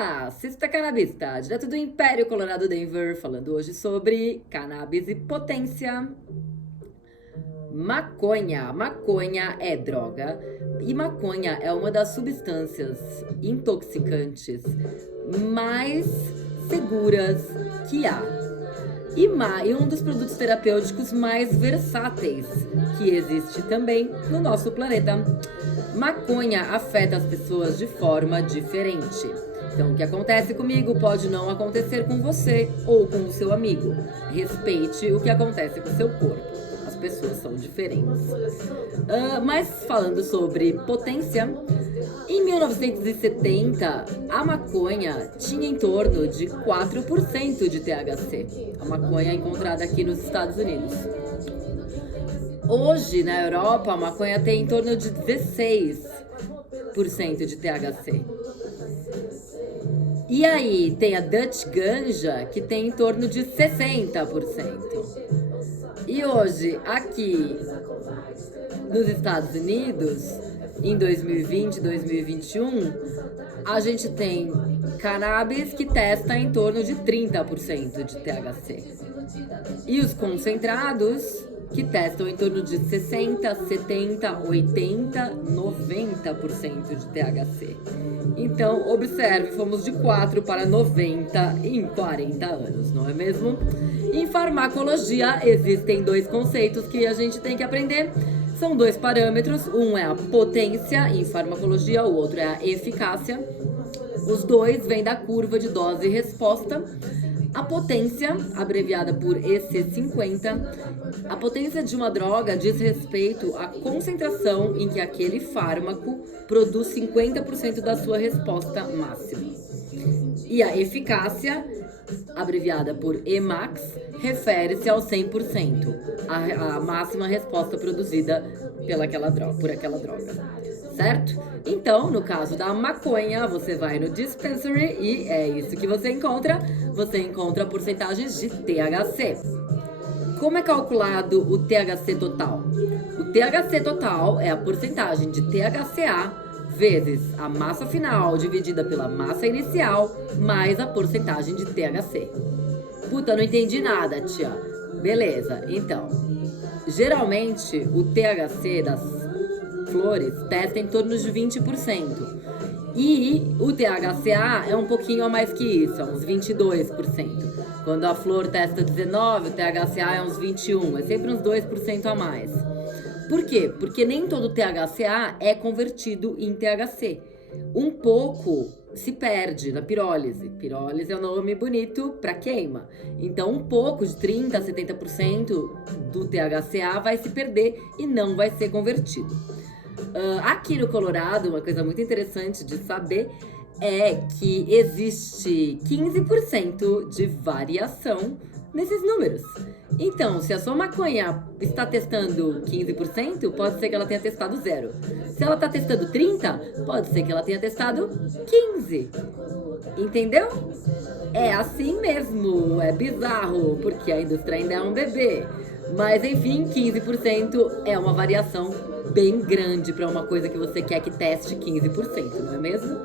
Olá, Cista Cannabista, direto do Império Colorado Denver, falando hoje sobre cannabis e potência. Maconha. Maconha é droga e maconha é uma das substâncias intoxicantes mais seguras que há. E um dos produtos terapêuticos mais versáteis que existe também no nosso planeta. Maconha afeta as pessoas de forma diferente. Então, o que acontece comigo pode não acontecer com você ou com o seu amigo. Respeite o que acontece com o seu corpo. As pessoas são diferentes. Mas falando sobre potência, em 1970, a maconha tinha em torno de 4% de THC. A maconha é encontrada aqui nos Estados Unidos. Hoje, na Europa, a maconha tem em torno de 16% de THC. E aí, tem a Dutch Ganja, que tem em torno de 60%. E hoje, aqui nos Estados Unidos, em 2020, 2021, a gente tem cannabis que testa em torno de 30% de THC. E os concentrados que testam em torno de 60, 70, 80, 90% de THC. Então, observe, fomos de 4 para 90 em 40 anos, não é mesmo? Em farmacologia, existem dois conceitos que a gente tem que aprender. São dois parâmetros, um é a potência em farmacologia, o outro é a eficácia. Os dois vêm da curva de dose e resposta. A potência, abreviada por EC50, a potência de uma droga diz respeito à concentração em que aquele fármaco produz 50% da sua resposta máxima. E a eficácia, abreviada por Emax, refere-se ao 100%, a máxima resposta produzida por aquela droga. Certo? Então, no caso da maconha, você vai no dispensary e é isso que você encontra. Você encontra porcentagens de THC. Como é calculado o THC total? O THC total é a porcentagem de THCA vezes a massa final dividida pela massa inicial mais a porcentagem de THC. Puta, não entendi nada, tia. Beleza, então. Geralmente, o THC das flores testa em torno de 20%. E o THCA é um pouquinho a mais que isso, é uns 22%. Quando a flor testa 19%, o THCA é uns 21%, é sempre uns 2% a mais. Por quê? Porque nem todo THCA é convertido em THC. Um pouco se perde na pirólise. Pirólise é um nome bonito para queima. Então, um pouco de 30% a 70% do THCA vai se perder e não vai ser convertido. Aqui no Colorado, uma coisa muito interessante de saber é que existe 15% de variação nesses números. Então, se a sua maconha está testando 15%, pode ser que ela tenha testado 0. Se ela está testando 30%, pode ser que ela tenha testado 15%. Entendeu? É assim mesmo, é bizarro, porque a indústria ainda é um bebê. Mas enfim, 15% é uma variação bem grande para uma coisa que você quer que teste 15%, não é mesmo?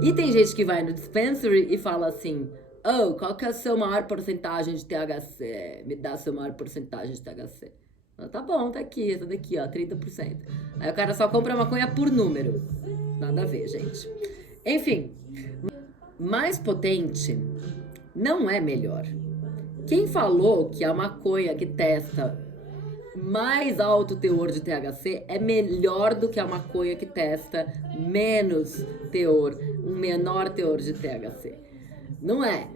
E tem gente que vai no dispensary e fala assim: oh, qual que é a sua maior porcentagem de THC? Me dá a sua maior porcentagem de THC. Tá bom, tá aqui, essa daqui, ó, 30%. Aí o cara só compra maconha por número. Nada a ver, gente. Enfim, mais potente não é melhor. Quem falou que a maconha que testa mais alto teor de THC é melhor do que a maconha que testa menos teor, um menor teor de THC? Não é.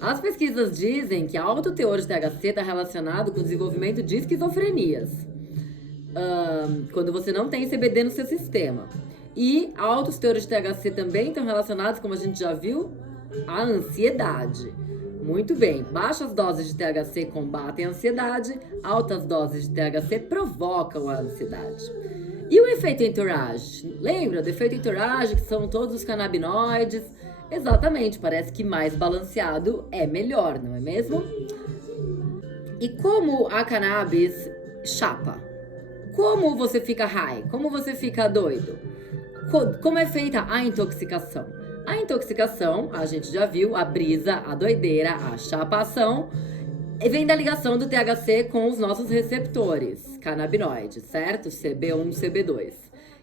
As pesquisas dizem que alto teor de THC está relacionado com o desenvolvimento de esquizofrenias, quando você não tem CBD no seu sistema. E altos teores de THC também estão relacionados, como a gente já viu, à ansiedade. Muito bem, baixas doses de THC combatem a ansiedade, altas doses de THC provocam a ansiedade. E o efeito entourage? Lembra do efeito entourage, que são todos os canabinoides? Exatamente, parece que mais balanceado é melhor, não é mesmo? E como a cannabis chapa? Como você fica high? Como você fica doido? Como é feita a intoxicação? A intoxicação, a gente já viu, a brisa, a doideira, a chapação, vem da ligação do THC com os nossos receptores canabinoides, certo? CB1, CB2.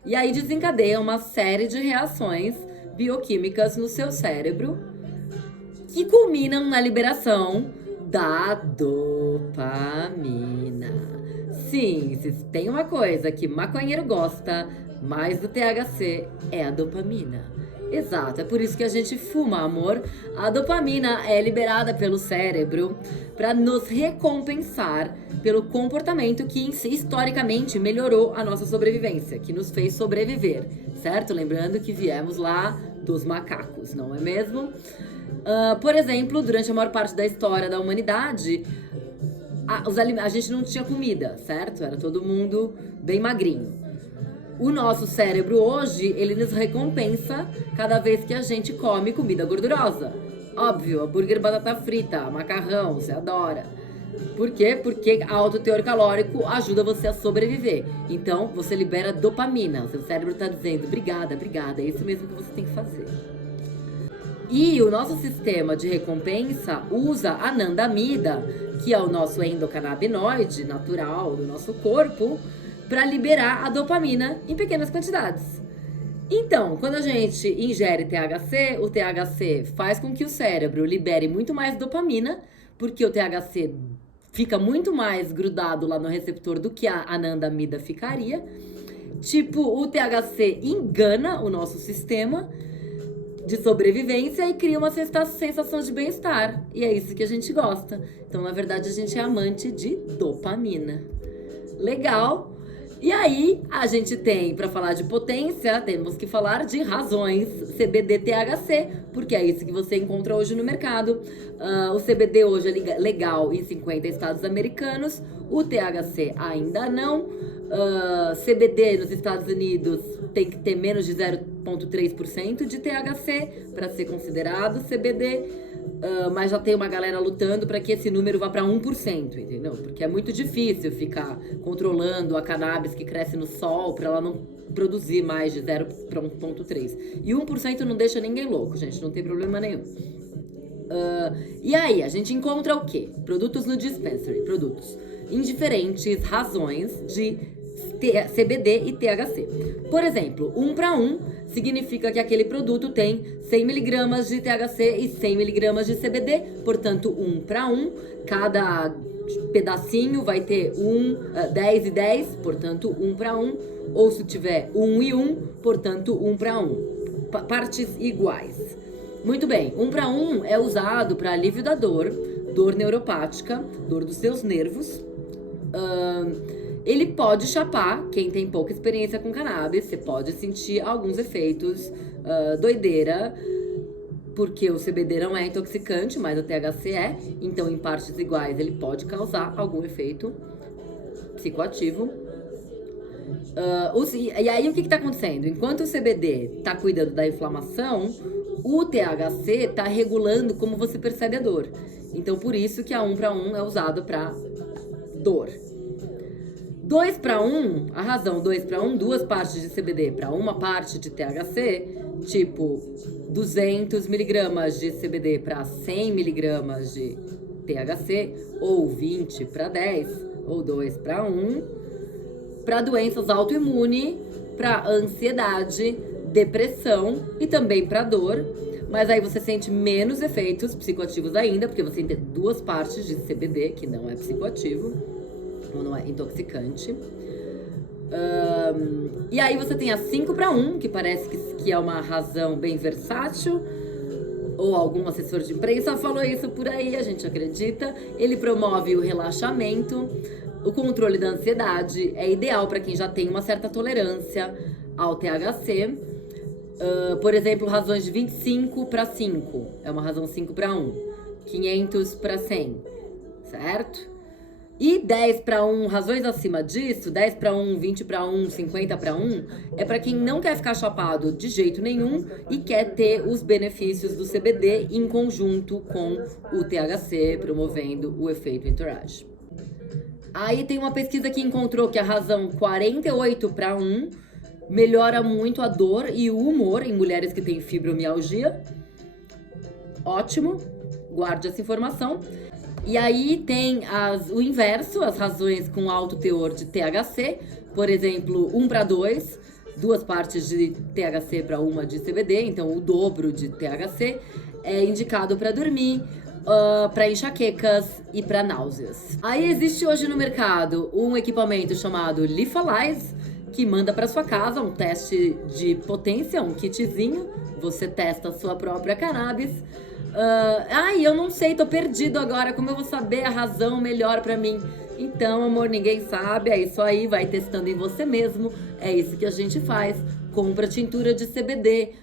E aí desencadeia uma série de reações bioquímicas no seu cérebro que culminam na liberação da dopamina. Sim, se tem uma coisa que maconheiro gosta mais do THC, é a dopamina. Exato, é por isso que a gente fuma, amor. A dopamina é liberada pelo cérebro para nos recompensar pelo comportamento que historicamente melhorou a nossa sobrevivência, que nos fez sobreviver, certo? Lembrando que viemos lá dos macacos, não é mesmo? Por exemplo, durante a maior parte da história da humanidade, a gente não tinha comida, certo? Era todo mundo bem magrinho. O nosso cérebro hoje, ele nos recompensa cada vez que a gente come comida gordurosa. Óbvio, hambúrguer, batata frita, macarrão, você adora. Por quê? Porque alto teor calórico ajuda você a sobreviver. Então, você libera dopamina. O seu cérebro tá dizendo, obrigada, obrigada, é isso mesmo que você tem que fazer. E o nosso sistema de recompensa usa a anandamida, que é o nosso endocannabinoide natural do nosso corpo, para liberar a dopamina em pequenas quantidades. Então, quando a gente ingere THC, o THC faz com que o cérebro libere muito mais dopamina, porque o THC fica muito mais grudado lá no receptor do que a anandamida ficaria. Tipo, o THC engana o nosso sistema de sobrevivência e cria uma sensação de bem-estar. E é isso que a gente gosta. Então, na verdade, a gente é amante de dopamina. Legal! E aí, a gente tem, para falar de potência, temos que falar de razões CBD-THC, porque é isso que você encontra hoje no mercado. O CBD hoje é legal em 50 estados americanos, o THC ainda não. CBD nos Estados Unidos tem que ter menos de 0,3% de THC para ser considerado CBD. Mas já tem uma galera lutando para que esse número vá para 1%, entendeu? Porque é muito difícil ficar controlando a cannabis que cresce no sol para ela não produzir mais de 0,3%. E 1% não deixa ninguém louco, gente, não tem problema nenhum. E aí, a gente encontra o quê? Produtos no dispensary, produtos em diferentes razões de CBD e THC. Por exemplo, 1 para 1 significa que aquele produto tem 100 mg de THC e 100 mg de CBD, portanto 1 para 1. Cada pedacinho vai ter 10 e 10, portanto 1 para 1. Ou se tiver 1 e 1, portanto 1 para 1. Partes iguais. Muito bem, 1 para 1 é usado para alívio da dor, dor neuropática, dor dos seus nervos. Ele pode chapar, quem tem pouca experiência com cannabis, você pode sentir alguns efeitos, doideira, porque o CBD não é intoxicante, mas o THC é, então em partes iguais ele pode causar algum efeito psicoativo. E aí o que está acontecendo? Enquanto o CBD está cuidando da inflamação, o THC está regulando como você percebe a dor. Então por isso que a 1 para 1 é usado para dor. 2 para 1, a razão 2 para 1, 2 partes de CBD para uma parte de THC, tipo 200 mg de CBD para 100 mg de THC, ou 20 para 10, ou 2 para 1, para doenças autoimunes, para ansiedade, depressão e também para dor. Mas aí você sente menos efeitos psicoativos ainda, porque você tem 2 partes de CBD, que não é psicoativo, ou não é intoxicante. E aí você tem a 5 para 1, que parece que é uma razão bem versátil, ou algum assessor de imprensa falou isso por aí, a gente acredita. Ele promove o relaxamento, o controle da ansiedade, é ideal para quem já tem uma certa tolerância ao THC. Por exemplo, razões de 25 para 5, é uma razão 5 para 1, 500 para 100, certo? E 10 para 1, razões acima disso, 10 para 1, 20 para 1, 50 para 1, é para quem não quer ficar chapado de jeito nenhum e quer ter os benefícios do CBD em conjunto com o THC, promovendo o efeito entourage. Aí tem uma pesquisa que encontrou que a razão 48 para 1 melhora muito a dor e o humor em mulheres que têm fibromialgia. Ótimo, guarde essa informação. E aí tem o inverso, as razões com alto teor de THC, por exemplo, 1:2, 2 partes de THC para 1 de CBD, então o dobro de THC, é indicado para dormir, para enxaquecas e para náuseas. Aí existe hoje no mercado um equipamento chamado Lifalize, que manda para sua casa um teste de potência, um kitzinho, você testa a sua própria cannabis. Eu não sei, tô perdido agora, como eu vou saber a razão melhor pra mim? Então, amor, ninguém sabe, é isso aí, vai testando em você mesmo, é isso que a gente faz. Compra tintura de CBD,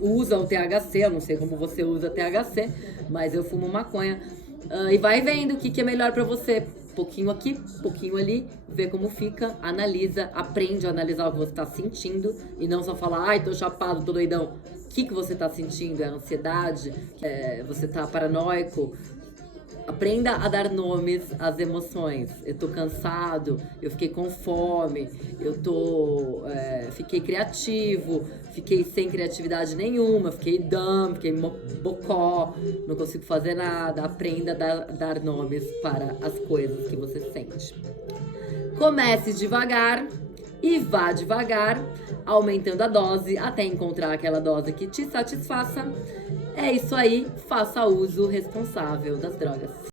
usa o THC, eu não sei como você usa THC, mas eu fumo maconha. E vai vendo o que é melhor pra você. Pouquinho aqui, pouquinho ali, vê como fica, analisa, aprende a analisar o que você tá sentindo e não só falar, ai, tô chapado, tô doidão. O que você tá sentindo? É ansiedade? Você tá paranoico? Aprenda a dar nomes às emoções. Eu tô cansado, eu fiquei com fome, fiquei criativo, fiquei sem criatividade nenhuma, fiquei dumb, fiquei bocó, não consigo fazer nada. Aprenda a dar nomes para as coisas que você sente. Comece devagar e vá devagar, aumentando a dose até encontrar aquela dose que te satisfaça. É isso aí, faça uso responsável das drogas.